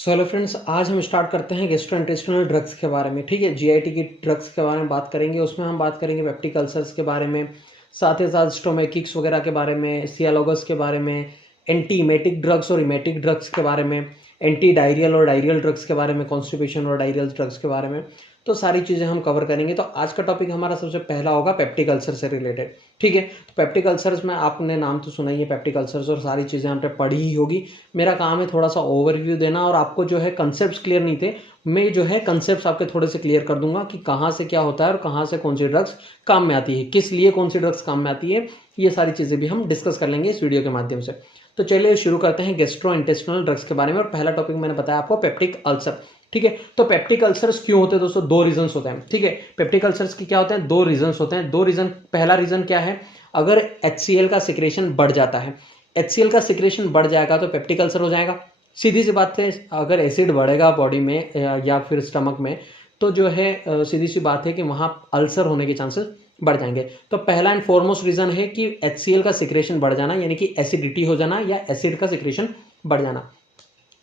So hello friends, आज हम start करते हैं गैस्ट्रोइंटेस्टिनल ड्रग्स के बारे में। ठीक है, जीआईटी की ड्रग्स के बारे में बात करेंगे। उसमें हम बात करेंगे पेप्टिक अल्सर्स के बारे में, साथ ही साथ स्टोमेकिक्स वगैरह के बारे में, सियालोगस के बारे में, एंटी इमेटिक ड्रग्स और इमेटिक ड्रग्स के बारे में, एंटी डायरियल और डायरियल ड्रग्स के बारे में, कॉन्स्टिपेशन और डायरियल ड्रग्स के बारे में। तो सारी चीज़ें हम कवर करेंगे। तो आज का टॉपिक हमारा सबसे पहला होगा पेप्टिक अल्सर से रिलेटेड। ठीक है, तो पेप्टिक अल्सर्स में आपने नाम तो सुना ही है, पेप्टिक अल्सर्स, और सारी चीज़ें हमने पढ़ी ही होगी। मेरा काम है थोड़ा सा ओवरव्यू देना, और आपको जो है कंसेप्ट्स क्लियर नहीं थे, मैं जो है कंसेप्ट्स आपके थोड़े से क्लियर कर दूंगा कि कहाँ से क्या होता है और कहाँ से कौन सी ड्रग्स काम में आती है, किस लिए कौन सी ड्रग्स काम में आती है। ये सारी चीज़ें भी हम डिस्कस कर लेंगे इस वीडियो के माध्यम से। तो चलिए शुरू करते हैं गैस्ट्रो इंटेस्टिनल ड्रग्स के बारे में। और पहला टॉपिक मैंने बताया आपको पेप्टिक अल्सर। ठीक है, तो पेप्टिक अल्सर्स क्यों होते हैं दोस्तों? दो रीजंस होते हैं। ठीक है, पेप्टिक अल्सर्स की क्या होते हैं? दो रीजंस होते हैं। दो रीजन, पहला रीजन क्या है? अगर HCl का सिक्रेशन बढ़ जाता है, HCl का सिक्रेशन बढ़ जाएगा तो पेप्टिक अल्सर हो जाएगा। सीधी सी बात है, अगर एसिड बढ़ेगा बॉडी में या फिर स्टमक में, तो जो है सीधी सी बात है कि वहां अल्सर होने के चांसेस बढ़ जाएंगे। तो पहला एंड फॉरमोस्ट रीजन है कि HCl का सिक्रेशन बढ़ जाना, यानी कि एसिडिटी हो जाना या एसिड का सिक्रेशन बढ़ जाना।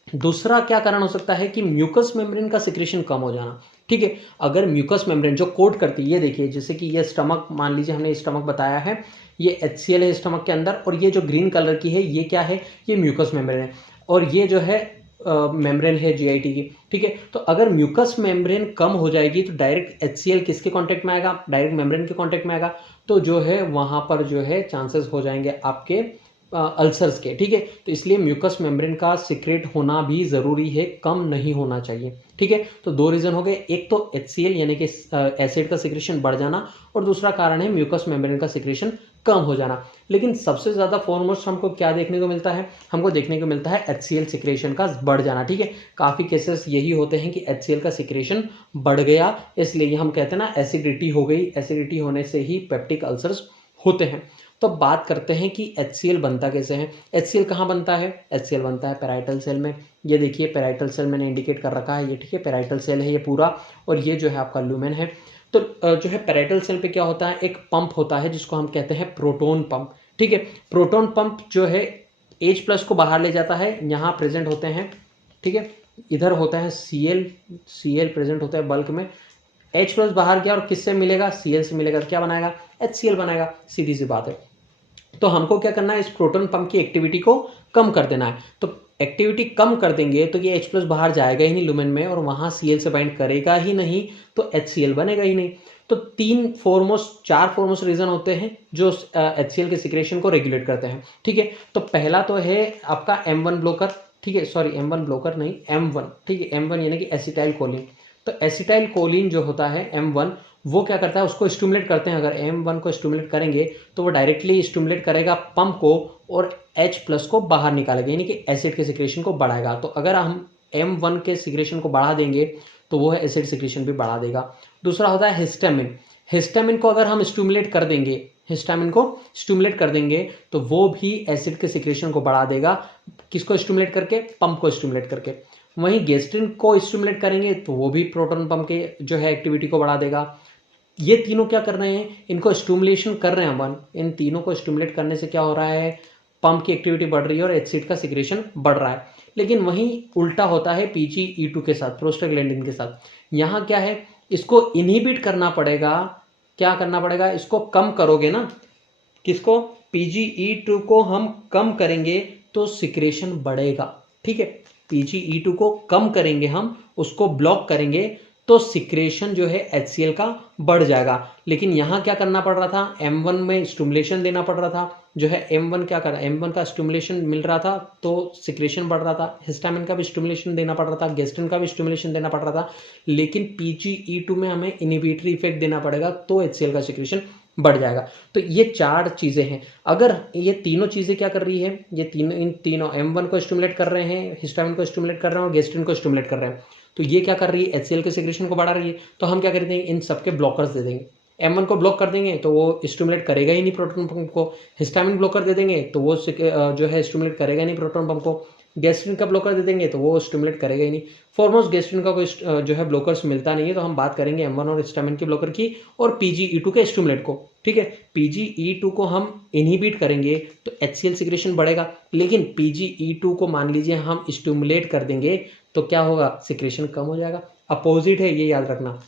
दूसरा क्या कारण हो सकता है कि म्यूकस मेम्ब्रेन का सिक्रेशन कम हो जाना। ठीक है, अगर म्यूकस मेम्ब्रेन जो कोट करती है, ये देखिए जैसे कि ये स्टमक, मान लीजिए हमने स्टमक बताया है, ये HCl है स्टमक के अंदर, और ये जो ग्रीन कलर की है ये क्या है? ये म्यूकस मेम्ब्रेन है, और ये जो है मेम्ब्रेन है जीआईटी की। ठीक है, तो अगर म्यूकस मेम्ब्रेन कम हो जाएगी तो डायरेक्ट HCl किसके कांटेक्ट में आएगा? डायरेक्ट मेम्ब्रेन के कांटेक्ट में आएगा। तो जो है वहां पर जो है चांसेस हो जाएंगे आपके अल्सर्स के। ठीक है, तो इसलिए म्यूकस मेम्ब्रेन का सिक्रेट होना भी जरूरी है, कम नहीं होना चाहिए। ठीक है, तो दो रीजन हो गए, एक तो HCl यानी कि एसिड का सिक्रेशन बढ़ जाना, और दूसरा कारण है म्यूकस मेम्ब्रेन का सिक्रेशन कम हो जाना। लेकिन सबसे ज्यादा फॉरमोस्ट हमको क्या देखने को मिलता है? हमको देखने को मिलता है HCl सिक्रेशन का बढ़ जाना। ठीक है, काफी केसेस यही होते हैं कि HCl का सिक्रेशन बढ़ गया, इसलिए हम कहते हैं ना एसिडिटी हो गई, एसिडिटी होने से ही पेप्टिक अल्सर्स होते हैं। तो बात करते हैं कि HCl बनता कैसे है। HCl कहाँ बनता है? HCl बनता है पेराइटल सेल में। ये देखिए पेराइटल सेल मैंने इंडिकेट कर रखा है, ये ठीक है पेराइटल सेल है ये पूरा, और ये जो है आपका लुमेन है। तो जो है पेराइटल सेल पे क्या होता है? एक पंप होता है जिसको हम कहते हैं प्रोटोन पंप। ठीक है, प्रोटोन पंप जो है H+ को बाहर ले जाता है, यहाँ प्रेजेंट होते हैं। ठीक है, इधर होता है Cl प्रेजेंट होता है बल्क में। H+ बाहर गया और किससे मिलेगा? Cl से मिलेगा, क्या बनाएगा? HCl बनाएगा। सीधी सी बात है। तो हमको क्या करना है? इस प्रोटॉन पंप की एक्टिविटी को कम कर देना है। तो एक्टिविटी कम कर देंगे तो ये H+ बाहर जाएगा ही नहीं लुमेन में, और वहां Cl से बाइंड करेगा ही नहीं, तो HCl बनेगा ही नहीं। तो चार फॉरमोस्ट रीजन होते हैं जो HCl के सिक्रेशन को रेगुलेट करते हैं। ठीक है, तो पहला तो है आपका M1 ब्लोकर। ठीक है, सॉरी M1 ब्लोकर नहीं, M1। ठीक है, M1 यानी कि एसिटाइल कोलिन। तो एसिटाइल कोलिन जो होता है M1, वो क्या करता है? उसको स्टिमुलेट करते हैं। अगर M1 को स्टिमुलेट करेंगे तो वो डायरेक्टली स्टिमुलेट करेगा पंप को, और H+ को बाहर निकालेगा, यानी कि एसिड के सिक्रेशन को बढ़ाएगा। तो अगर हम M1 के सिक्रेशन को बढ़ा देंगे तो वो एसिड सिक्रेशन भी बढ़ा देगा। दूसरा होता है हिस्टामिन। हिस्टामिन को अगर हम स्टिमुलेट कर देंगे, हिस्टामिन को स्टिमुलेट कर देंगे तो वो भी एसिड के सिक्रेशन को बढ़ा देगा। किसको स्टिमुलेट करके? पंप को स्टिमुलेट करके। वहीं गेस्ट्रिन को स्टिमुलेट करेंगे तो वो भी प्रोटॉन पंप के जो है एक्टिविटी को बढ़ा देगा। ये तीनों क्या कर रहे हैं? इनको स्टिमुलेशन कर रहे हैं अपन। इन तीनों को स्टिमुलेट करने से क्या हो रहा है? पंप की एक्टिविटी बढ़ रही है और एसिड का सिक्रेशन बढ़ रहा है। लेकिन वहीं उल्टा होता है PGE2 के साथ, प्रोस्टाग्लैंडिन के साथ। यहाँ क्या है? इसको इनहिबिट करना पड़ेगा। क्या करना पड़ेगा? इसको कम करोगे ना, किसको? PGE2 को हम कम करेंगे तो सिक्रेशन बढ़ेगा। ठीक है, PGE2 को कम करेंगे हम, उसको ब्लॉक करेंगे तो सिक्रेशन जो है HCl का बढ़ जाएगा। लेकिन यहां क्या करना पड़ रहा था? M1 में स्टिमुलेशन देना पड़ रहा था। जो है M1 क्या कर रहा है? M1 का स्टिमुलेशन मिल रहा था तो सिक्रेशन बढ़ रहा था। हिस्टामिन का भी स्टिमुलेशन देना पड़ रहा था, गेस्ट्रिन का भी स्टिमुलेशन देना पड़ रहा था। लेकिन PGE2 में हमें इनहिबिटरी इफेक्ट देना पड़ेगा तो HCl का सिक्रेशन बढ़ जाएगा। तो ये चार चीजें हैं। अगर ये तीनों चीजें क्या कर रही है? ये तीनों, इन तीनों M1 को स्टिमुलेट कर रहे हैं, हिस्टामिन को स्टिमुलेट कर रहे हैं और गेस्ट्रिन को स्टिमुलेट कर रहे हैं, तो ये क्या कर रही है? HCl के सिक्रेशन को बढ़ा रही है। तो हम क्या करते हैं? इन सबके ब्लॉकर्स दे देंगे। M1 को ब्लॉक कर देंगे तो वो स्टिमुलेट करेगा ही नहीं प्रोटॉन पंप को। हिस्टामिन ब्लॉकर दे देंगे तो वो जो है स्टिमुलेट करेगा नहीं प्रोटॉन पंप को। गेस्ट्रिन का ब्लॉकर दे देंगे तो वो स्टिमुलेट करेगा ही नहीं। फॉरमोस्ट गेस्ट्रिन का कोई जो है ब्लॉकर्स मिलता नहीं है, तो हम बात करेंगे M1 और हिस्टामिन के ब्लॉकर की, और PGE2 के स्टिमुलेट को। ठीक है, PGE2 को हम इनहिबिट करेंगे तो HCl सिक्रेशन बढ़ेगा। लेकिन PGE2 को मान लीजिए हम स्टिमुलेट कर देंगे तो क्या होगा, सिक्रेशन कम हो जाएगा। अपोजिट है, ये याद रखना।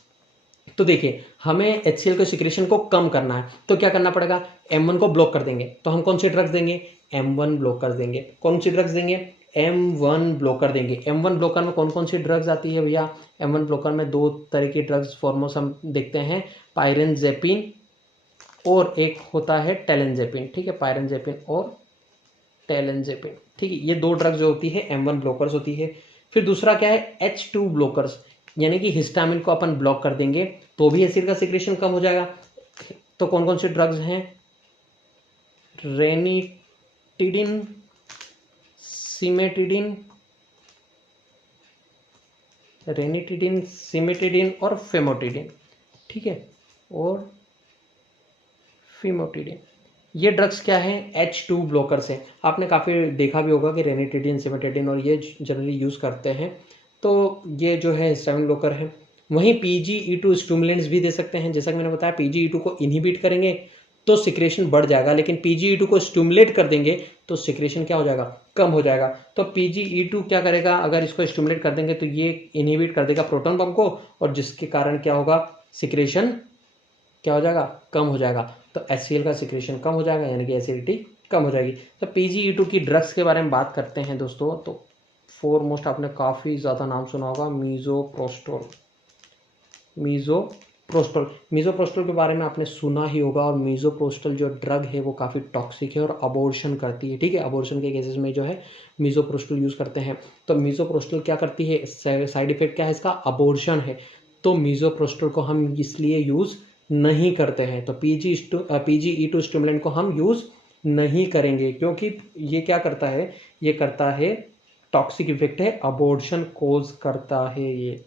तो देखिए हमें HCl के सिक्रेशन को कम करना है तो क्या करना पड़ेगा, M1 को ब्लॉक कर देंगे। तो हम कौन से ड्रग्स देंगे, M1 ब्लॉकर देंगे। कौन सी ड्रग्स देंगे, M1 ब्लॉकर देंगे। M1 ब्लॉकर में कौन कौन सी ड्रग्स आती है भैया, M1 ब्लॉकर में दो तरह की ड्रग्स फॉर्मोस हम देखते हैं, पायरेनजेपिन और एक होता है टेलेंजेपिन। ठीक है, पायरेनजेपिन और टेलेंजेपिन। ठीक है, ये दो ड्रग्स जो होती है M1 ब्लॉकर्स होती है। फिर दूसरा क्या है, H2 ब्लॉकर्स, यानी कि हिस्टामिन को अपन ब्लॉक कर देंगे तो भी एसिड का सिक्रेशन कम हो जाएगा। तो कौन कौन से ड्रग्स हैं, रेनिटिडिन, सिमेटिडिन, सिमेटिडिन और फेमोटिडिन। ठीक है, और फिमोटिडिन। ये ड्रग्स क्या है, H2 ब्लॉकर्स हैं। आपने काफ़ी देखा भी होगा कि रेनिटिडिन, सिमेटिडिन और ये जनरली यूज़ करते हैं। तो ये जो है हिस्टामिन ब्लॉकर है। वहीं PGE2 स्टिमुलेंट्स भी दे सकते हैं। जैसा कि मैंने बताया, PGE2 को इनहिबिट करेंगे तो सिक्रेशन बढ़ जाएगा, लेकिन PGE2 को स्टिमुलेट कर देंगे तो सिक्रेशन क्या हो जाएगा, कम हो जाएगा। तो PGE2 क्या करेगा, अगर इसको स्टिमुलेट कर देंगे तो ये इनहिबिट कर देगा प्रोटॉन पंप को, और जिसके कारण क्या होगा, सिक्रेशन क्या हो जाएगा, कम हो जाएगा। तो HCl का सिक्रेशन कम हो जाएगा, यानी कि एसिडिटी कम हो जाएगी। तो PGE2 की ड्रग्स के बारे में बात करते हैं दोस्तों। तो फोरमोस्ट आपने काफ़ी ज़्यादा नाम सुना होगा, मीज़ोप्रोस्टोल। मीज़ोप्रोस्टोल के बारे में आपने सुना ही होगा। और मीज़ोप्रोस्टोल जो ड्रग है वो काफ़ी टॉक्सिक है और अबॉर्शन करती है। ठीक है, अबॉर्शन के केसेस में जो है मीज़ोप्रोस्टोल यूज़ करते हैं। तो मीज़ोप्रोस्टोल क्या करती है, साइड इफेक्ट क्या है इसका, अबॉर्शन है। तो मीज़ोप्रोस्टोल को हम इसलिए यूज़ नहीं करते हैं। तो PGE2 स्टिमुलेंट को हम यूज़ नहीं करेंगे, क्योंकि ये क्या करता है, ये करता है टॉक्सिक इफेक्ट है, अबॉर्शन कोज करता है ये।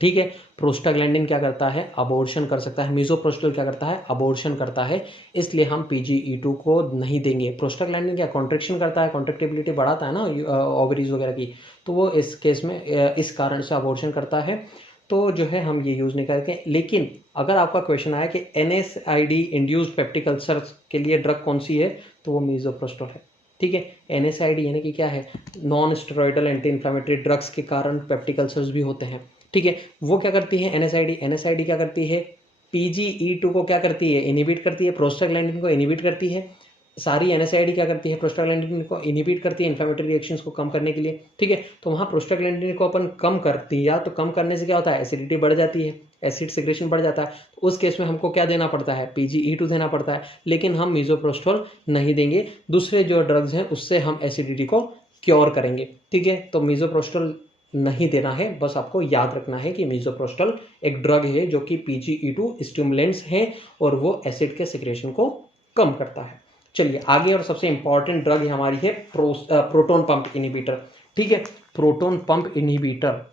ठीक है, प्रोस्टाग्लैंडिन क्या करता है, अबॉर्शन कर सकता है। मीज़ोप्रोस्टोल क्या करता है, अबॉर्शन करता है। इसलिए हम PGE2 को नहीं देंगे। प्रोस्टाग्लैंडिन क्या कॉन्ट्रैक्शन करता है, कॉन्ट्रैक्टिबिलिटी बढ़ाता है ना ओवरीज वगैरह की, तो वो इस केस में इस कारण से अबॉर्शन करता है। तो जो है हम ये यूज़ नहीं करते। लेकिन अगर आपका क्वेश्चन आया कि NSAID इंड्यूस्ड पेप्टिक अल्सर्स के लिए ड्रग कौन सी है, तो वो मीज़ोप्रोस्टोल है। ठीक है, NSAID यानी कि क्या है, non steroidal anti inflammatory drugs के कारण पेप्टिक अल्सर्स भी होते हैं। ठीक है, वो क्या करती है, NSAID क्या करती है, PGE2 को क्या करती है, इनहिबिट करती है, प्रोस्टाग्लैंडिन को इनहिबिट करती है। सारी NSAID क्या करती है, प्रोस्टाग्लैंडिन को इनहिबिट करती है इन्फ्लेमेटरी रिएक्शंस को कम करने के लिए। ठीक है, तो वहाँ प्रोस्टाग्लैंडिन को अपन कम कर दिया तो कम करने से क्या होता है, एसिडिटी बढ़ जाती है, एसिड सिक्रेशन बढ़ जाता है। तो उस केस में हमको क्या देना पड़ता है, PGE2 देना पड़ता है। लेकिन हम मीज़ोप्रोस्टोल नहीं देंगे, दूसरे जो ड्रग्स हैं उससे हम एसिडिटी को क्योर करेंगे। ठीक है, तो मीज़ोप्रोस्टोल नहीं देना है। बस आपको याद रखना है कि मीज़ोप्रोस्टोल एक ड्रग है जो कि PGE2 स्टिमुलेंट्स है और वो एसिड के सिक्रेशन को कम करता है। चलिए आगे, और सबसे इंपॉर्टेंट ड्रग हमारी है प्रोटोन पंप इनहिबिटर। ठीक है, प्रोटोन पंप इनहिबिटर,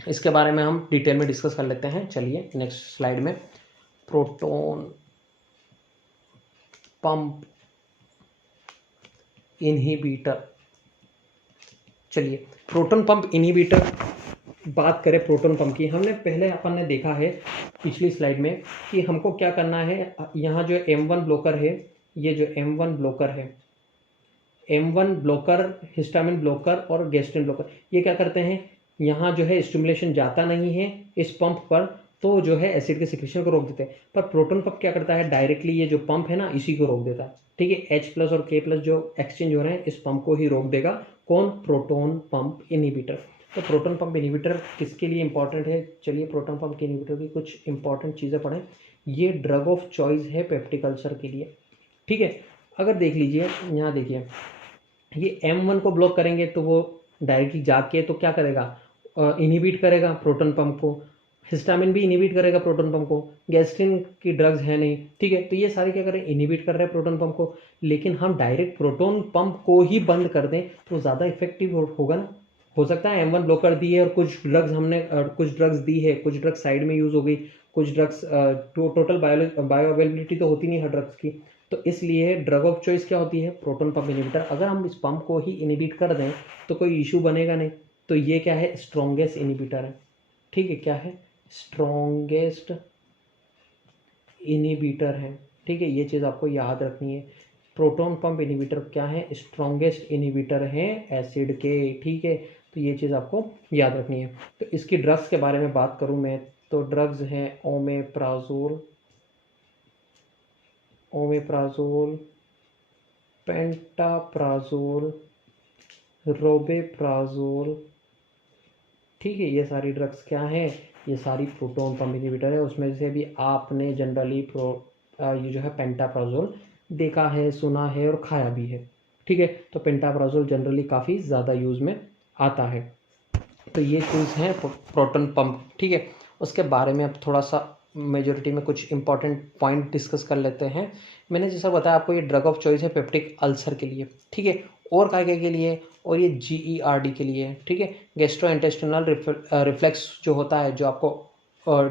इसके बारे में हम डिटेल में डिस्कस कर लेते हैं। चलिए नेक्स्ट स्लाइड में, प्रोटोन पंप इनहिबिटर। चलिए प्रोटोन पंप इनहिबिटर बात करें। प्रोटोन पंप की हमने पहले अपन ने देखा है पिछली स्लाइड में कि हमको क्या करना है। यहाँ जो M1 ब्लॉकर है, ये जो M1 ब्लॉकर है, M1 ब्लॉकर, हिस्टामिन ब्लॉकर और गैस्ट्रिन ब्लॉकर, ये क्या करते हैं, यहाँ जो है स्टिमुलेशन जाता नहीं है इस पंप पर, तो जो है एसिड के सिक्रेशन को रोक देते हैं। पर प्रोटोन पंप क्या करता है, डायरेक्टली ये जो पंप है ना इसी को रोक देता है। ठीक है, H+ और K+ जो एक्सचेंज हो रहे हैं इस पंप को ही रोक देगा। कौन, प्रोटोन पंप इनहिबिटर। तो प्रोटोन पंप इनहिबिटर किसके लिए इंपॉर्टेंट है, चलिए प्रोटोन पंप इनहिबिटर की कुछ इंपॉर्टेंट चीज़ें पढ़ें। ये ड्रग ऑफ चॉइस है पेप्टिक अल्सर के लिए। ठीक है, अगर देख लीजिए यहाँ देखिए, ये M1 को ब्लॉक करेंगे तो वो डायरेक्टली जाके तो क्या करेगा, इनहिबिट करेगा प्रोटोन पंप को। हिस्टामिन भी इनहिबिट करेगा प्रोटोन पंप को, गैस्ट्रिन की ड्रग्स है नहीं। ठीक है, तो ये सारे क्या कर रहे हैं, इनहिबिट कर रहे हैं प्रोटोन पंप को। लेकिन हम डायरेक्ट प्रोटोन पंप को ही बंद कर दें तो ज़्यादा इफेक्टिव होगा ना। हो सकता है M1 ब्लॉकर दी है और कुछ ड्रग्स हमने कुछ ड्रग्स दी है, कुछ ड्रग्स साइड में यूज़ हो गई, कुछ ड्रग्स टोटल बायो अवेलेबिलिटी तो होती नहीं हर ड्रग्स की। तो इसलिए ड्रग ऑफ चॉइस क्या होती है, प्रोटोन पंप इनहिबिटर। अगर हम इस पंप को ही इनहिबिट कर दें तो कोई इशू बनेगा नहीं। तो ये क्या है, स्ट्रॉन्गेस्ट इनहिबिटर है। ठीक है, क्या है, स्ट्रॉन्गेस्ट इनहिबिटर है। ठीक है, ये चीज़ आपको याद रखनी है। प्रोटोन पंप इनहिबिटर क्या है, स्ट्रॉन्गेस्ट इनहिबिटर है एसिड के। ठीक है, तो ये चीज़ आपको याद रखनी है। तो इसकी ड्रग्स के बारे में बात करूँ मैं, तो ड्रग्स हैं ओमेप्राजोल, पेंटाप्राजोल, रोबेप्राजोल, ठीक है। ये सारी ड्रग्स क्या है, ये सारी प्रोटॉन पंप इनहिबिटर है। उसमें से भी आपने जनरली ये जो है पेंटाप्राजोल देखा है, सुना है और खाया भी है, ठीक है। तो पेंटाप्राजोल जनरली काफ़ी ज़्यादा यूज़ में आता है। तो ये चीज़ है प्रोटॉन पंप, ठीक है। उसके बारे में अब थोड़ा सा मेजोरिटी में कुछ इंपॉर्टेंट पॉइंट डिस्कस कर लेते हैं। मैंने जैसा बताया आपको, ये ड्रग ऑफ चॉइस है पेप्टिक अल्सर के लिए, ठीक है, और काय के लिए, और ये GERD के लिए, ठीक है। गैस्ट्रो इंटेस्टिनल रिफ्लेक्स जो होता है, जो आपको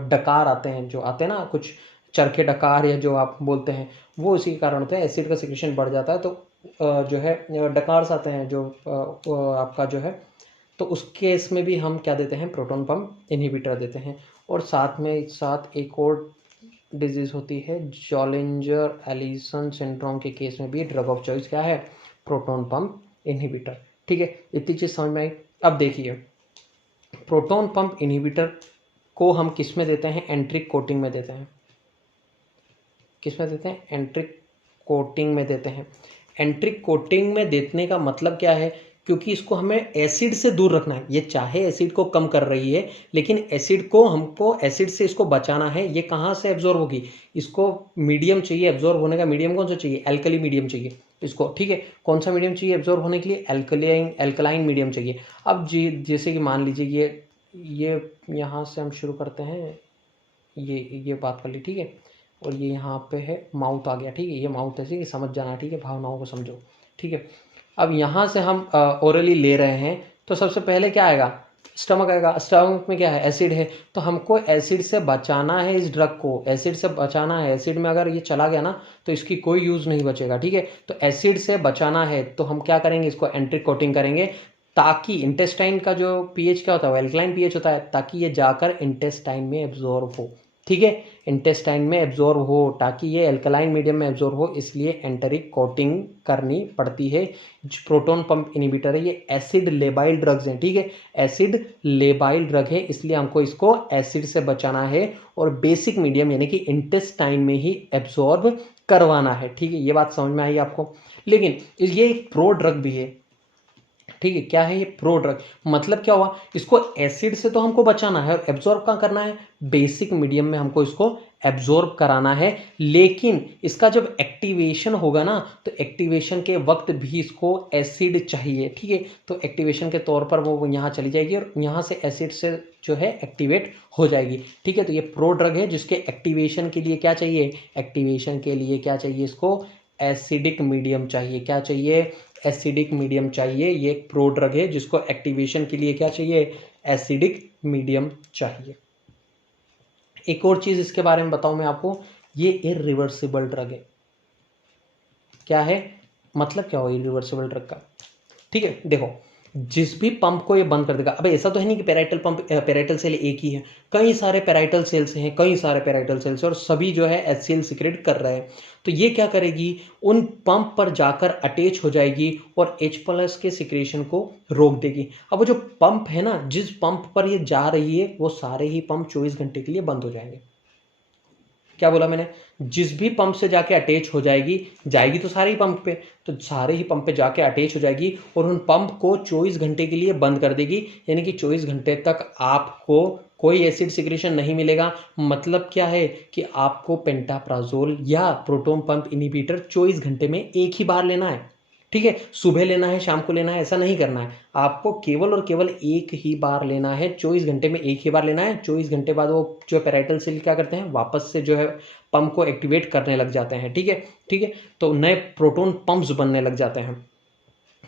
डकार आते हैं, जो आते हैं ना कुछ चरखे डकार या जो आप बोलते हैं, वो इसी के कारण होते हैं। एसिड का सिक्रेशन बढ़ जाता है, तो जो है डकार्स आते हैं जो आपका जो है, तो उस केस में भी हम क्या देते हैं, प्रोटॉन पंप इनहिबिटर देते हैं। और साथ एक और डिजीज़ होती है जॉलिंजर एलिसन सिंड्रोम के केस में भी ड्रग ऑफ चॉइस क्या है, प्रोटॉन पंप इनहिबिटर, ठीक है। इतनी चीज़ समझ में आई। अब देखिए, प्रोटॉन पंप इनहिबिटर को हम किस में देते हैं, एंट्रिक कोटिंग में देते हैं। किस में देते हैं, एंट्रिक कोटिंग में देते हैं। एंट्रिक कोटिंग में देने का मतलब क्या है, क्योंकि इसको हमें एसिड से दूर रखना है। ये चाहे एसिड को कम कर रही है, लेकिन एसिड को हमको एसिड से इसको बचाना है। ये कहाँ से एब्जॉर्ब होगी, इसको मीडियम चाहिए, एब्जॉर्ब होने का मीडियम कौन सा चाहिए, एल्कली मीडियम चाहिए इसको, ठीक है। कौन सा मीडियम चाहिए एब्जॉर्ब होने के लिए, एल्कलाइन मीडियम चाहिए। अब जैसे कि मान लीजिए ये यहाँ से हम शुरू करते हैं, ये बात कर ली, ठीक है। और ये यहाँ पे है माउथ आ गया, ठीक है। ये माउथ ऐसे कि समझ जाना, ठीक है, भावनाओं को समझो, ठीक है। अब यहाँ से हम ओरली ले रहे हैं, तो सबसे पहले क्या आएगा, स्टमक आएगा। स्टमक में क्या है, एसिड है। तो हमको एसिड से बचाना है, इस ड्रग को एसिड से बचाना है। एसिड में अगर ये चला गया ना, तो इसकी कोई यूज़ नहीं बचेगा, ठीक है। तो एसिड से बचाना है, तो हम क्या करेंगे, इसको एंट्रिक कोटिंग करेंगे, ताकि इंटेस्टाइन का जो पीएच क्या होता है, एल्कलाइन पीएच होता है, ताकि ये जाकर इंटेस्टाइन में एब्जॉर्ब हो, ठीक है। इंटेस्टाइन में एब्जॉर्ब हो, ताकि ये एल्कलाइन मीडियम में एब्जॉर्ब हो, इसलिए एंटरिक कोटिंग करनी पड़ती है। प्रोटॉन पंप इनहिबिटर है, ये एसिड लेबाइल ड्रग्स हैं, ठीक है। एसिड लेबाइल ड्रग है, इसलिए हमको इसको एसिड से बचाना है और बेसिक मीडियम यानी कि इंटेस्टाइन में ही एब्जॉर्ब करवाना है, ठीक है। ये बात समझ में आई आपको। लेकिन ये एक प्रो ड्रग भी है, ठीक है। क्या है ये, प्रो ड्रग। मतलब क्या हुआ, इसको एसिड से तो हमको बचाना है और एब्जॉर्ब कहाँ करना है, बेसिक मीडियम में हमको इसको एब्जॉर्ब कराना है। लेकिन इसका जब एक्टिवेशन होगा ना, तो एक्टिवेशन के वक्त भी इसको एसिड चाहिए, ठीक है। तो एक्टिवेशन के तौर पर वो यहाँ चली जाएगी और यहाँ से एसिड से जो है एक्टिवेट हो जाएगी, ठीक है। तो ये प्रो ड्रग है, जिसके एक्टिवेशन के लिए क्या चाहिए, एक्टिवेशन के लिए क्या चाहिए, इसको एसिडिक मीडियम चाहिए। क्या चाहिए, एसिडिक मीडियम चाहिए। ये एक प्रो ड्रग है, जिसको एक्टिवेशन के लिए क्या चाहिए, एसिडिक मीडियम चाहिए। एक और चीज इसके बारे में बताऊं मैं आपको, ये इरिवर्सिबल ड्रग है। क्या है, मतलब क्या हो इरिवर्सिबल ड्रग का, ठीक है। देखो, जिस भी पंप को ये बंद कर देगा, अब ऐसा तो है नहीं कि पेराइटल पंप, पेराइटल सेल एक ही है, कई सारे पेराइटल सेल्स हैं, कई सारे पेराइटल सेल्स और सभी जो है HCl सिक्रेट कर रहे हैं। तो ये क्या करेगी, उन पंप पर जाकर अटैच हो जाएगी और H+ के सिक्रेशन को रोक देगी। अब वो जो पंप है ना, जिस पंप पर ये जा रही है, वो सारे ही पंप 24 घंटे के लिए बंद हो जाएंगे। क्या बोला मैंने, जिस भी पंप से जाके अटैच हो जाएगी तो सारे ही पंप पे, तो सारे ही पंप पे जाके अटैच हो जाएगी और उन पंप को 24 घंटे के लिए बंद कर देगी। यानी कि 24 घंटे तक आपको कोई एसिड सिक्रेशन नहीं मिलेगा। मतलब क्या है कि आपको पेंटाप्राजोल या प्रोटॉन पंप इनहिबिटर 24 घंटे में एक ही बार लेना है, ठीक है। सुबह लेना है, शाम को लेना है, ऐसा नहीं करना है। आपको केवल और केवल एक ही बार लेना है, 24 घंटे में एक ही बार लेना है। 24 घंटे बाद वो जो पेराइटल सेल क्या करते हैं, वापस से जो है पंप को एक्टिवेट करने लग जाते हैं, ठीक है, ठीक है। तो नए प्रोटॉन पंप्स बनने लग जाते हैं।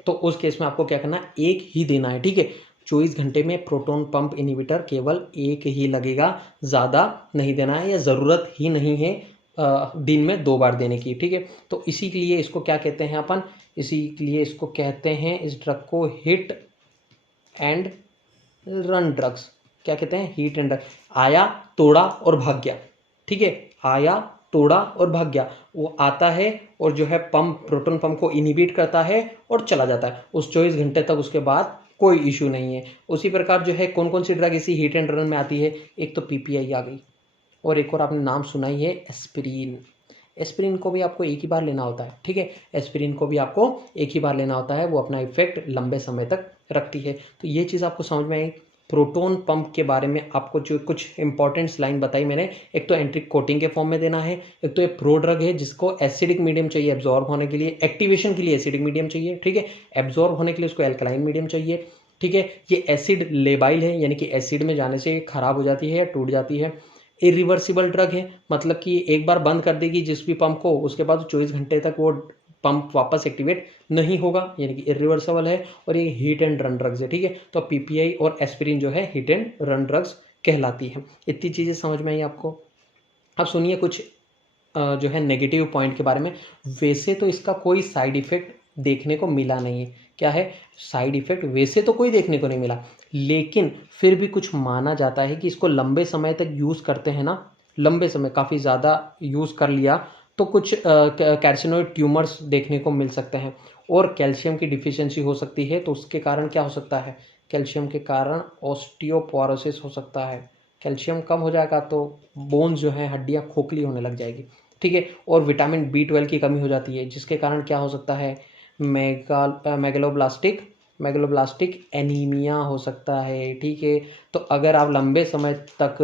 तो उस केस में आपको क्या करना है, एक ही देना है, ठीक है। 24 घंटे में प्रोटॉन पंप इनहिबिटर केवल एक ही लगेगा, ज़्यादा नहीं देना है, या ज़रूरत ही नहीं है दिन में 2 बार देने की, ठीक है। तो इसी के लिए इसको क्या कहते हैं अपन, इसी के लिए इसको कहते हैं, इस ड्रग को हिट एंड रन ड्रग्स। क्या कहते हैं, हिट एंड रन। आया, तोड़ा और भाग गया, ठीक है। आया, तोड़ा और भाग गया। वो आता है और जो है पंप, प्रोटॉन पंप को इनहिबिट करता है और चला जाता है। उस 24 घंटे तक उसके बाद कोई इशू नहीं है। उसी प्रकार जो है कौन कौन सी ड्रग इसी हिट एंड रन में आती है, एक तो पीपीआई आ गई, और एक और आपने नाम सुना ही है एस्पिरिन। एस्पिरिन को भी आपको एक ही बार लेना होता है, ठीक है, एस्पिरिन को भी आपको एक ही बार लेना होता है, वो अपना इफेक्ट लंबे समय तक रखती है। तो ये चीज़ आपको समझ में आई। प्रोटोन पंप के बारे में आपको जो कुछ इंपॉर्टेंट्स लाइन बताई मैंने, एक तो एंट्रिक कोटिंग के फॉर्म में देना है, एक तो ये प्रो ड्रग है जिसको एसिडिक मीडियम चाहिए एब्जॉर्ब होने के लिए, एक्टिवेशन के लिए एसिडिक मीडियम चाहिए, ठीक है, एब्जॉर्ब होने के लिए उसको एल्कलाइन मीडियम चाहिए, ठीक है। ये एसिड लेबाइल है, यानी कि एसिड में जाने से खराब हो जाती है या टूट जाती है। इरिवर्सिबल ड्रग है, मतलब कि एक बार बंद कर देगी जिस भी पंप को, उसके बाद 24 घंटे तक वो पंप वापस एक्टिवेट नहीं होगा, यानी कि इरिवर्सिबल है। और ये हिट एंड रन ड्रग्स है, ठीक है। तो पीपीआई और एस्पिरिन जो है हिट एंड रन ड्रग्स कहलाती है। इतनी चीज़ें समझ में आई आपको। अब सुनिए कुछ जो है नेगेटिव पॉइंट के बारे में। वैसे तो इसका कोई साइड इफेक्ट देखने को मिला नहीं है। क्या है साइड इफेक्ट? वैसे तो कोई देखने को नहीं मिला, लेकिन फिर भी कुछ माना जाता है कि इसको लंबे समय तक यूज़ करते हैं ना, लंबे समय काफ़ी ज़्यादा यूज़ कर लिया तो कुछ कैल्सिनोइड ट्यूमर्स देखने को मिल सकते हैं, और कैल्शियम की डिफिशियंसी हो सकती है। तो उसके कारण क्या हो सकता है? कैल्शियम के कारण ऑस्टियोपोरोसिस हो सकता है। कैल्शियम कम हो जाएगा तो बोन्स जो है, हड्डियाँ खोखली होने लग जाएगी, ठीक है। और विटामिन B12 की कमी हो जाती है, जिसके कारण क्या हो सकता है? मेगलोब्लास्टिक एनीमिया हो सकता है, ठीक है। तो अगर आप लंबे समय तक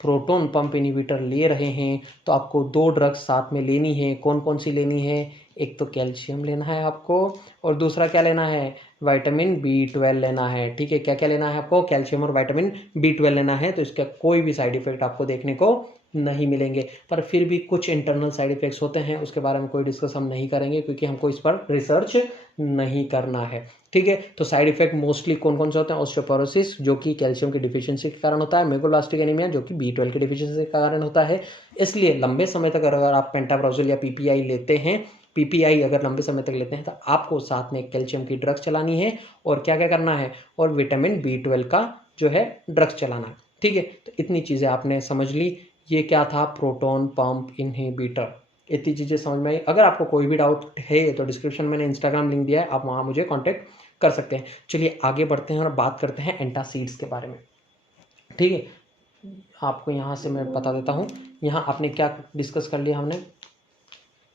प्रोटोन पंप इनहिबिटर ले रहे हैं तो आपको 2 ड्रग्स साथ में लेनी है। कौन कौन सी लेनी है? एक तो कैल्शियम लेना है आपको, और दूसरा क्या लेना है? विटामिन B12 लेना है, ठीक है। क्या क्या लेना है आपको? कैल्शियम और विटामिन B12 लेना है। तो इसका कोई भी साइड इफेक्ट आपको देखने को नहीं मिलेंगे, पर फिर भी कुछ इंटरनल साइड इफेक्ट्स होते हैं, उसके बारे में कोई डिस्कस हम नहीं करेंगे क्योंकि हमको इस पर रिसर्च नहीं करना है, ठीक है। तो साइड इफेक्ट मोस्टली कौन कौन से होते हैं? ऑस्टियोपोरोसिस जो कि कैल्शियम की डिफिशियंसी के कारण होता है, मेगोब्लास्टिक एनीमिया जो कि B12 की डिफिशियंसी के कारण होता है। इसलिए लंबे समय तक अगर आप पेंटाप्रोजोल या पीपीआई लेते हैं, पीपीआई अगर लंबे समय तक लेते हैं तो आपको साथ में कैल्शियम की ड्रग्स चलानी है, और क्या क्या करना है? और विटामिन B12 का जो है ड्रग्स चलाना है, ठीक है। तो इतनी चीज़ें आपने समझ ली। ये क्या था? Proton pump inhibitor. इतनी चीज़ें समझ में आई। अगर आपको कोई भी डाउट है तो डिस्क्रिप्शन में मैंने इंस्टाग्राम लिंक दिया है, आप वहाँ मुझे कांटेक्ट कर सकते हैं। चलिए आगे बढ़ते हैं और बात करते हैं एंटासिड्स के बारे में, ठीक है। आपको यहाँ से मैं बता देता हूँ, यहाँ आपने क्या डिस्कस कर लिया हमने।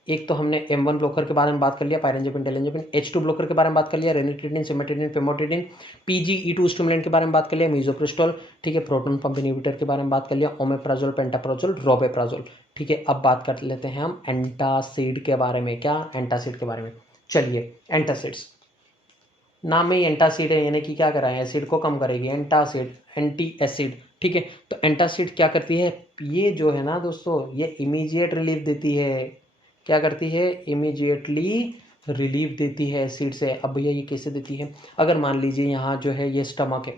एक तो हमने M1 ब्लॉकर के बारे में बात कर लिया, पायरेंजेपिन टेलेंजेपिन। H2 ब्लॉकर के बारे में बात कर लिया, रेनिट्रिडिन, सिमेट्रिडिन, फेमोट्रिडिन। PGE2 स्टिमुलेंट के बारे में बात कर लिया, मीजोप्रिस्टोल, ठीक है। प्रोटोन पंप इनहिबिटर के बारे में बात कर लिया, ओमेप्राजोल, पेंटाप्रोजोल, रोबेप्राजोल, ठीक है। अब बात कर लेते हैं हम एंटासिड के बारे में। क्या? एंटासिड के बारे में। चलिए एंटासिड्स, नाम में ही एंटासिड है, यानी कि क्या करा है? एसिड को कम करेगी। एंटासिड, एंटी एसिड, ठीक है। तो एंटासिड क्या करती है? ये जो है ना दोस्तों, ये इमीडिएट रिलीफ देती है। क्या करती है? इमीडिएटली रिलीफ देती है एसिड से। अब भैया ये कैसे देती है? अगर मान लीजिए यहाँ जो है ये स्टमक है,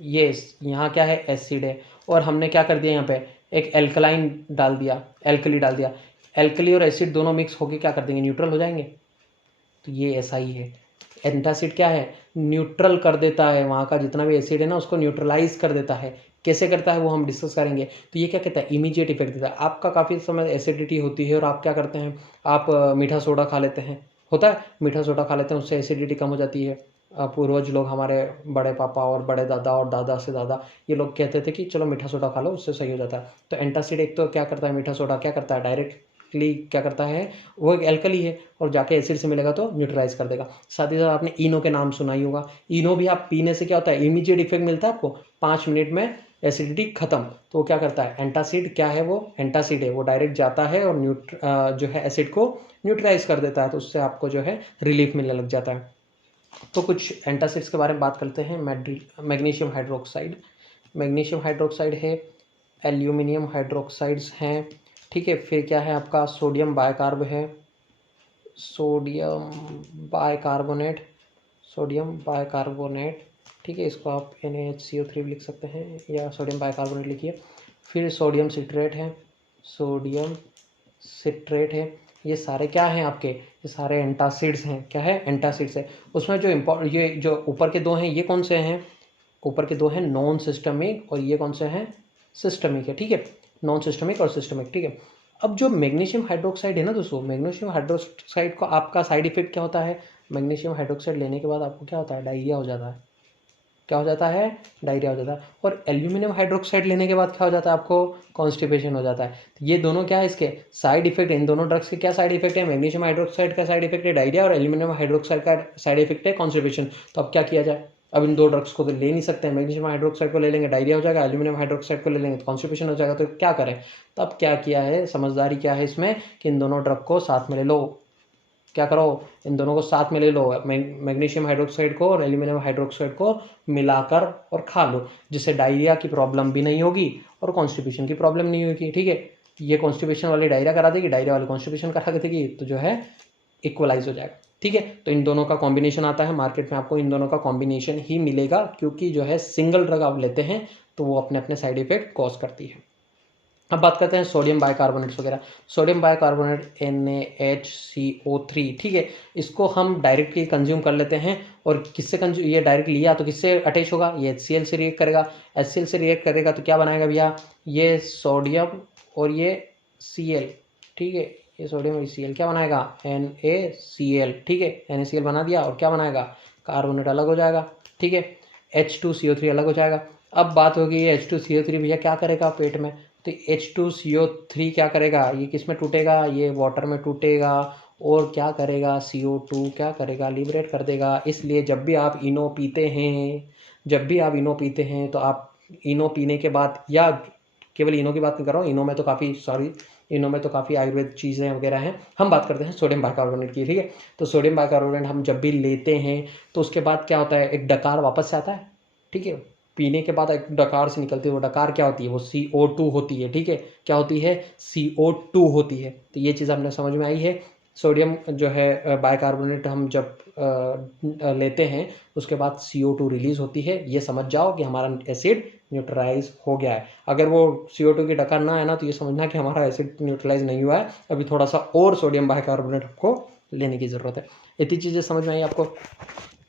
ये यहाँ क्या है? एसिड है, और हमने क्या कर दिया यहाँ पे? एक एल्कलाइन डाल दिया, एल्कली डाल दिया। एल्कली और एसिड दोनों मिक्स होकर क्या कर देंगे? न्यूट्रल हो जाएंगे। तो ये ऐसा ही है। एंटासिड क्या है? न्यूट्रल कर देता है, वहाँ का जितना भी एसिड है ना उसको न्यूट्रलाइज कर देता है। कैसे करता है वो हम डिस्कस करेंगे। तो ये क्या कहता है? इमीडिएट इफेक्ट देता है। आपका काफ़ी समय एसिडिटी होती है और आप क्या करते हैं? आप मीठा सोडा खा लेते हैं, होता है, मीठा सोडा खा लेते हैं, उससे एसिडिटी कम हो जाती है। पूर्वज लोग, हमारे बड़े पापा और बड़े दादा और दादा से दादा, ये लोग कहते थे कि चलो मीठा सोडा खा लो, उससे सही हो जाता है। तो एंटासिड एक तो क्या करता है? मीठा सोडा क्या करता है? डायरेक्टली क्या करता है? वो एक एल्कली है और जाके एसिड से मिलेगा तो न्यूट्रलाइज कर देगा। साथ ही साथ आपने इनो के नाम सुना ही होगा। इनो भी आप पीने से क्या होता है? इमीडिएट इफेक्ट मिलता है आपको, 5 मिनट में एसिडिटी खत्म। तो वो क्या करता है? एंटासिड क्या है? वो एंटासिड है, वो डायरेक्ट जाता है और जो है एसिड को न्यूट्रलाइज कर देता है, तो उससे आपको जो है रिलीफ मिलने लग जाता है। तो कुछ एंटासिड्स के बारे में बात करते हैं। मैग्नीशियम हाइड्रोक्साइड, मैग्नीशियम हाइड्रोक्साइड है, एल्यूमिनियम हाइड्रोक्साइड्स हैं, ठीक है। फिर क्या है आपका? सोडियम बाइकार्ब है, सोडियम बाइकार्बोनेट, सोडियम बाइकार्बोनेट, ठीक है। इसको आप NaHCO3 भी लिख सकते हैं या सोडियम बाइकार्बोनेट लिखिए। फिर सोडियम सिट्रेट है, सोडियम सिट्रेट है। ये सारे क्या हैं आपके? ये सारे एंटासिड्स हैं। क्या है? एंटासिड्स है। उसमें जो ये जो ऊपर के 2 हैं, ये कौन से हैं? ऊपर के 2 हैं नॉन सिस्टमिक, और ये कौन से हैं? सिस्टमिक है, ठीक है। नॉन सिस्टमिक और सिस्टमिक, ठीक है। अब जो मैग्नीशियम हाइड्रोक्साइड है ना दोस्तों, मैग्नीशियम हाइड्रोक्साइड को आपका साइड इफेक्ट क्या होता है? मैग्नीशियम हाइड्रोक्साइड लेने के बाद आपको क्या होता है, डायरिया हो जाता है। क्या हो जाता है, डायरिया हो जाता है। और एल्यूमिनियम हाइड्रोक्साइड लेने के बाद क्या हो जाता है आपको, कॉन्स्टिपेशन हो जाता है। तो ये दोनों क्या है इसके साइड इफेक्ट, इन दोनों ड्रग्स के क्या साइड इफेक्ट है, मैग्नीशियम हाइड्रोक्साइड का साइड इफेक्ट है डायरिया और एल्यूमिनियम हाइड्रोक्साइड का साइड इफेक्ट है कॉन्स्टिपेशन। तो अब क्या किया जाए, अब इन दो ड्रग्स को तो ले नहीं सकते हैं, मैग्नीशियम हाइड्रोक्साइड को ले लेंगे डायरिया हो जाएगा, एल्यूमिनियम हाइड्रोक्साइड को ले लेंगे तो कॉन्स्टिपेशन हो जाएगा। तो क्या करें, तो अब क्या किया है, समझदारी क्या है इसमें कि इन दोनों ड्रग को साथ में ले लो। क्या करो, इन दोनों को साथ में ले लो, मैग्नीशियम हाइड्रोक्साइड को और एल्यूमिनियम हाइड्रोक्साइड को मिलाकर और खा लो, जिससे डायरिया की प्रॉब्लम भी नहीं होगी और कॉन्स्टिपेशन की प्रॉब्लम नहीं होगी। ठीक है, ये कॉन्स्टिपेशन वाली डायरिया करा देगी, डायरिया वाली कॉन्स्टिपेशन करा देगी, तो जो है इक्वलाइज हो जाएगा। ठीक है, तो इन दोनों का कॉम्बिनेशन आता है मार्केट में, आपको इन दोनों का कॉम्बिनेशन ही मिलेगा, क्योंकि जो है सिंगल ड्रग आप लेते हैं तो वो अपने अपने साइड इफेक्ट कॉज करती है। अब बात करते हैं सोडियम बाइकार्बोनेट्स वगैरह। सोडियम बाइकार्बोनेट NaHCO3, ठीक है, इसको हम डायरेक्टली कंज्यूम कर लेते हैं। और किससे कंज्यूम, ये डायरेक्ट लिया तो किससे अटैच होगा, ये HCl से रिएक्ट करेगा। HCl से रिएक्ट करेगा तो क्या बनाएगा भैया, ये सोडियम और ये Cl, ठीक है, ये सोडियम और Cl क्या बनाएगा, NaCl, ठीक है, NaCl बना दिया और क्या बनाएगा, कार्बोनेट अलग हो जाएगा। ठीक है, H2CO3 अलग हो जाएगा। अब बात होगी H2CO3 भैया क्या करेगा पेट में, तो H2CO3 क्या करेगा, ये किस में टूटेगा, ये वाटर में टूटेगा और क्या करेगा, CO2 क्या करेगा, लिबरेट कर देगा। इसलिए जब भी आप इनो पीते हैं, जब भी आप इनो पीते हैं तो आप इनो पीने के बाद, या केवल इनो की बात नहीं कर रहा हूँ, इनो में तो काफ़ी सॉरी, इनो में तो काफ़ी आयुर्वेद चीज़ें वगैरह हैं, हम बात करते हैं सोडियम बाइकार्बोनेट की। ठीक है, तो सोडियम बाइकार्बोनेट हम जब भी लेते हैं तो उसके बाद क्या होता है, एक डकार वापस से आता है। ठीक है, पीने के बाद एक डकार से निकलती है, वो डकार क्या होती है, वो CO2 होती है। ठीक है, क्या होती है, CO2 होती है। तो ये चीज़ हमने समझ में आई है। सोडियम जो है बाइकार्बोनेट हम जब लेते हैं उसके बाद CO2 रिलीज होती है, ये समझ जाओ कि हमारा एसिड न्यूट्रलाइज हो गया है। अगर वो CO2 की डकार ना है ना तो ये समझना कि हमारा एसिड न्यूट्रलाइज नहीं हुआ है, अभी थोड़ा सा और सोडियम बाइकार्बोनेट आपको लेने की ज़रूरत है। इतनी चीज़ें समझ में आई आपको,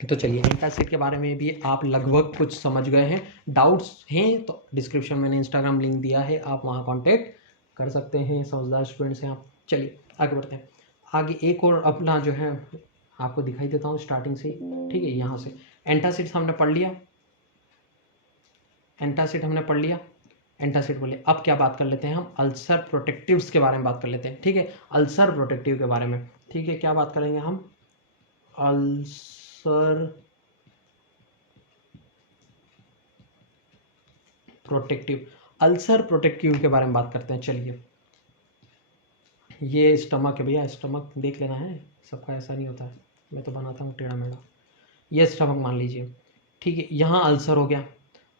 तो चलिए एंटासिड के बारे में भी आप लगभग कुछ समझ गए हैं। डाउट्स हैं तो डिस्क्रिप्शन में मैंने इंस्टाग्राम लिंक दिया है, आप वहाँ कांटेक्ट कर सकते हैं, समझदार स्टूडेंट्स हैं आप। चलिए आगे बढ़ते हैं। आगे एक और अपना जो है आपको दिखाई देता हूँ स्टार्टिंग से, ठीक है, यहाँ से एंटासिड हमने पढ़ लिया, एंटासिड हमने पढ़ लिया, एंटासिड बोले। अब क्या बात कर लेते हैं हम, अल्सर प्रोटेक्टिव्स के बारे में बात कर लेते हैं। ठीक है, अल्सर प्रोटेक्टिव के बारे में, ठीक है, क्या बात करेंगे हम, अल्सर प्रोटेक्टिव, अल्सर प्रोटेक्टिव के बारे में बात करते हैं। चलिए, ये स्टमक है भैया, स्टमक देख लेना है, सबका ऐसा नहीं होता है, मैं तो बनाता हूँ टेढ़ा मेढ़ा। ये स्टमक मान लीजिए, ठीक है, यहाँ अल्सर हो गया।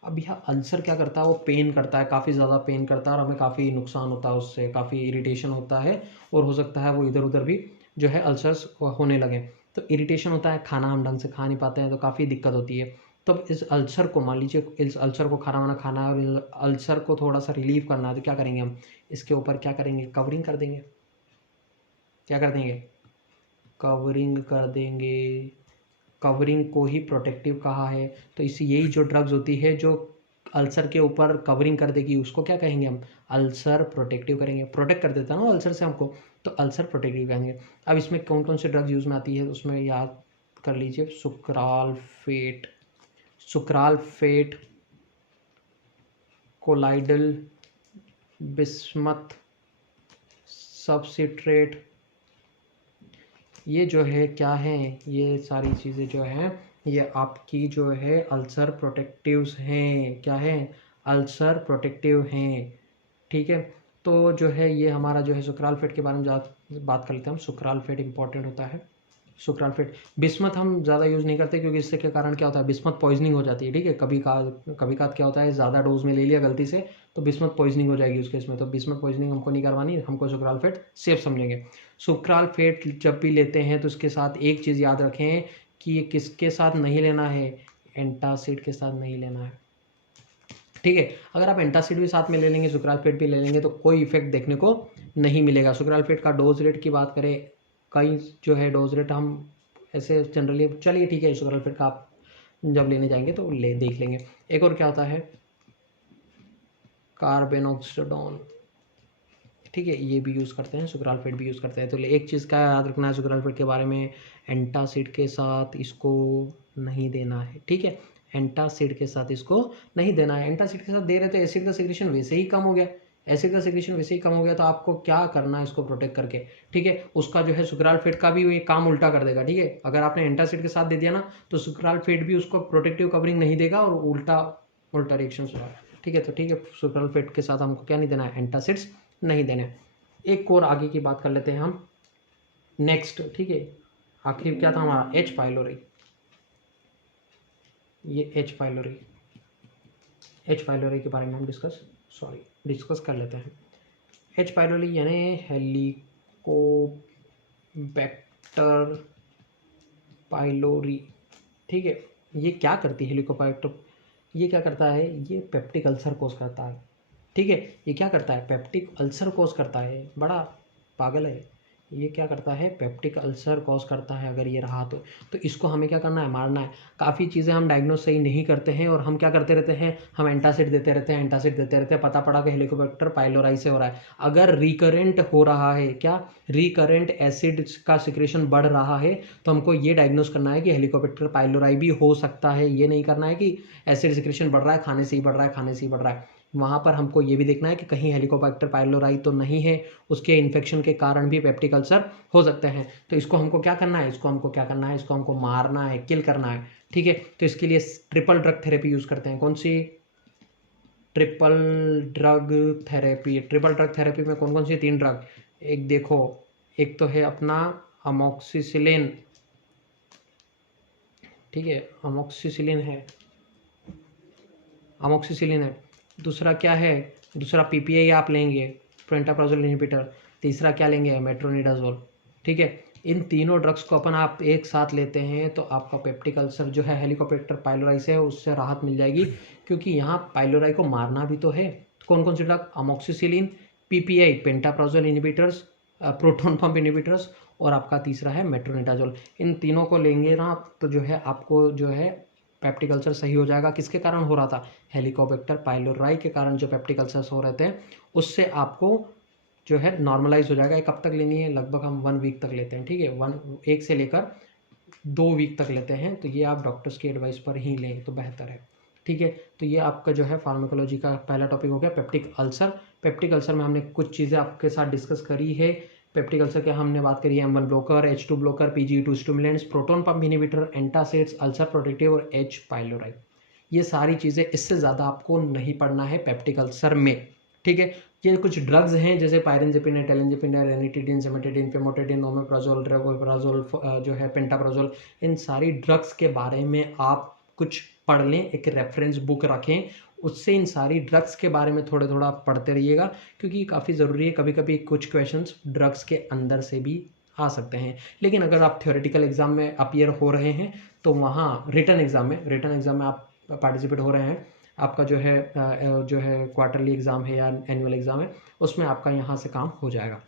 अब यह अल्सर क्या करता है, वो पेन करता है, काफ़ी ज़्यादा पेन करता है और हमें काफ़ी नुकसान होता है उससे, काफ़ी इरिटेशन होता है और हो सकता है वो इधर उधर भी जो है अल्सर्स होने लगे। तो इरिटेशन होता है, खाना हम ढंग से खा नहीं पाते हैं तो काफ़ी दिक्कत होती है। तब इस अल्सर को मान लीजिए, इस अल्सर को खाना वाना खाना है और अल्सर को थोड़ा सा रिलीव करना है तो क्या करेंगे हम, इसके ऊपर क्या करेंगे, कवरिंग कर देंगे। क्या कर देंगे, कवरिंग कर देंगे। कवरिंग को ही प्रोटेक्टिव कहा है, तो इसी यही जो ड्रग्स होती है जो अल्सर के ऊपर कवरिंग कर देगी उसको क्या कहेंगे हम, अल्सर प्रोटेक्टिव करेंगे। प्रोटेक्ट कर देता है ना अल्सर से हमको, तो अल्सर प्रोटेक्टिव कहेंगे। अब इसमें कौन कौन से ड्रग्स यूज़ में आती है उसमें याद कर लीजिए, sucralfate, sucralfate, colloidal, bismuth subcitrate, ये जो है क्या है, ये सारी चीज़ें जो हैं ये आपकी जो है अल्सर प्रोटेक्टिव्स हैं। क्या है, अल्सर प्रोटेक्टिव हैं। ठीक है, तो जो है ये हमारा जो है सुक्रालफेट के बारे में बात कर लेते हैं हम। सुक्रालफेट इंपॉर्टेंट होता है, सुक्रालफेट। बिस्मथ हम ज़्यादा यूज़ नहीं करते क्योंकि इससे के कारण क्या होता है, बिस्मथ पॉइजनिंग हो जाती है। ठीक है, कभी का क्या होता है, ज़्यादा डोज में ले लिया गलती से तो बिस्मथ पॉइजनिंग हो जाएगी उस केस में, तो बिस्मथ पॉइजनिंग हमको नहीं करवानी, हमको सुक्रालफेट सेफ समझेंगे। सुक्रालफेट जब भी लेते हैं तो उसके साथ एक चीज़ याद रखें कि ये किसके साथ नहीं लेना है, एंटासिड के साथ नहीं लेना है। ठीक है, अगर आप एंटासिड भी साथ में ले लेंगे, सुक्रालफेट भी ले लेंगे तो कोई इफेक्ट देखने को नहीं मिलेगा। सुक्रालफेट का डोज रेट की बात करें, कई जो है डोज रेट हम ऐसे जनरली, चलिए ठीक है, सुक्रालफेट का आप जब लेने जाएंगे तो ले देख लेंगे। एक और क्या होता है, कार्बेनोक्सिडोन, ठीक है, ये भी यूज़ करते हैं, सुक्रालफेट भी यूज़ करते हैं। तो एक चीज़ का याद रखना है सुक्रालफेट के बारे में, एंटासिड के साथ इसको नहीं देना है, ठीक है। एंटासिड के साथ इसको नहीं देना है। एंटासिड के साथ दे रहे तो एसिड का सिक्रेशन वैसे ही कम हो गया, एसिड का सिक्रेशन वैसे ही कम हो गया, तो आपको क्या करना है इसको प्रोटेक्ट करके, ठीक है। उसका जो है सुक्राल्फेट का भी ये काम उल्टा कर देगा, ठीक है। अगर आपने एंटासिड के साथ दे दिया ना तो सुक्राल्फेट भी उसको प्रोटेक्टिव कवरिंग नहीं देगा और उल्टा उल्टा रिएक्शन होगा, ठीक है। तो ठीक है, सुक्राल्फेट के साथ हमको क्या नहीं देना है, एंटासिड्स नहीं देना है। एक और आगे की बात कर लेते हैं हम नेक्स्ट, ठीक है। आखिर क्या था हमारा, एच पाइलोरी। ये एच पाइलोरी के बारे में हम डिस्कस कर लेते हैं। एच पाइलोरी यानी हेलिकोबैक्टर पाइलोरी, ठीक है। ये क्या करती है हेलिकोबैक्टर, ये क्या करता है, ये पेप्टिक अल्सर कोज करता है, ठीक है। ये क्या करता है, पेप्टिक अल्सर कोज करता है, बड़ा पागल है। ये क्या करता है, पेप्टिक अल्सर कॉज करता है अगर ये रहा तो इसको हमें क्या करना है, मारना है। काफ़ी चीज़ें हम डायग्नोस सही नहीं करते हैं और हम क्या करते रहते हैं, हम एंटासिड देते रहते हैं, पता पड़ा कि हेलिकोबैक्टर पाइलोराई से हो रहा है। अगर रिकरेंट हो रहा है, क्या रिकरेंट एसिड का सिक्रेशन बढ़ रहा है, तो हमको ये डायग्नोस करना है कि हेलिकोबैक्टर पाइलोराई भी हो सकता है। ये नहीं करना है कि एसिड सिक्रेशन बढ़ रहा है, खाने से ही बढ़ रहा है। वहाँ पर हमको ये भी देखना है कि कहीं हेलिकोबैक्टर पाइलोराई तो नहीं है, उसके इन्फेक्शन के कारण भी पेप्टिक अल्सर हो सकते हैं। तो इसको हमको क्या करना है, इसको हमको मारना है, किल करना है, ठीक है। तो इसके लिए ट्रिपल ड्रग थेरेपी यूज़ करते हैं। कौन सी, ट्रिपल ड्रग थेरेपी में कौन कौन सी 3 ड्रग, एक देखो, एक तो है अपना अमोक्सिसिलिन, ठीक है, अमोक्सिसिलिन है। दूसरा क्या है, दूसरा पीपीआई आप लेंगे, पेंटाप्राजोल इनहिबिटर। तीसरा क्या लेंगे, मेट्रोनिडाजोल, ठीक है। इन तीनों ड्रग्स को अपन आप एक साथ लेते हैं तो आपका पेप्टिक अल्सर जो है हेलिकोबैक्टर पाइलोराई से है उससे राहत मिल जाएगी, क्योंकि यहाँ पाइलोराई को मारना भी तो है। कौन कौन सी drug, amoxicillin, PPI pantoprazole inhibitors, proton pump inhibitors, और आपका तीसरा है मेट्रोनिडाजोल। इन तीनों को लेंगे ना तो जो है आपको जो है पेप्टिक अल्सर सही हो जाएगा। किसके कारण हो रहा था, हेलिकोबैक्टर पाइलोराई के कारण जो पेप्टिक अल्सर्स हो रहे थे उससे आपको जो है नॉर्मलाइज हो जाएगा। ये कब तक लेनी है, लगभग हम 1 वीक तक लेते हैं, ठीक है। 1 से लेकर 2 वीक तक लेते हैं, तो ये आप डॉक्टर्स की एडवाइस पर ही लें तो बेहतर है, ठीक है। तो ये आपका जो है फार्माकोलॉजी का पहला टॉपिक हो गया, पेप्टिक अल्सर में हमने कुछ चीज़ें आपके साथ डिस्कस करी है। पेप्टिक अल्सर के हमने बात करी है M1 blocker, H2 blocker, PGE2 stimulants, proton pump inhibitor, antacids, ulcer protective और H पाइलोराई। ये सारी चीज़ें, इससे ज़्यादा आपको नहीं पढ़ना है पेप्टिक अल्सर में, ठीक है। ये कुछ ड्रग्स हैं जैसे पायरेंजेपिन है, टेलेंजेपिन है, रेनिटिडिन, सिमेटिडिन, फेमोटिडिन, ओमेप्राजोल, रेबोप्राजोल, जो है पेंटाप्राजोल। इन सारी ड्रग्स के बारे में आप कुछ पढ़ लें, एक रेफरेंस बुक रखें, उससे इन सारी ड्रग्स के बारे में थोड़ा थोड़ा पढ़ते रहिएगा, क्योंकि काफ़ी ज़रूरी है। कभी कभी कुछ क्वेश्चंस ड्रग्स के अंदर से भी आ सकते हैं, लेकिन अगर आप थ्योरेटिकल एग्जाम में अपीयर हो रहे हैं तो वहाँ रिटन एग्जाम में आप पार्टिसिपेट हो रहे हैं, आपका जो है क्वार्टरली एग्ज़ाम है या एनुअल एग्ज़ाम है, उसमें आपका यहाँ से काम हो जाएगा।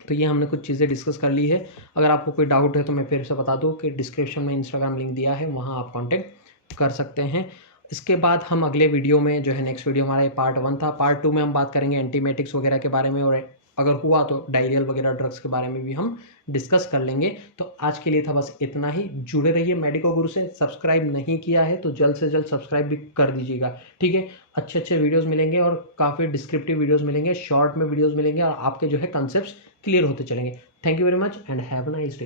तो ये हमने कुछ चीज़ें डिस्कस कर ली है। अगर आपको कोई डाउट है तो मैं फिर से बता दूं कि डिस्क्रिप्शन में इंस्टाग्राम लिंक दिया है, वहाँ आप कांटेक्ट कर सकते हैं। इसके बाद हम अगले वीडियो में जो है, नेक्स्ट वीडियो हमारा ये पार्ट 1 था, पार्ट 2 में हम बात करेंगे एंटीमेटिक्स वगैरह के बारे में, और अगर हुआ तो डायरियल वगैरह ड्रग्स के बारे में भी हम डिस्कस कर लेंगे। तो आज के लिए था बस इतना ही। जुड़े रहिए मेडिको गुरु से। सब्सक्राइब नहीं किया है तो जल्द से जल्द सब्सक्राइब भी कर दीजिएगा, ठीक है। अच्छे अच्छे वीडियोज़ मिलेंगे और काफ़ी डिस्क्रिप्टिव वीडियोज़ मिलेंगे, शॉर्ट में वीडियोज़ मिलेंगे, और आपके जो है कंसेप्ट क्लियर होते चलेंगे। Thank you very much and have a nice day.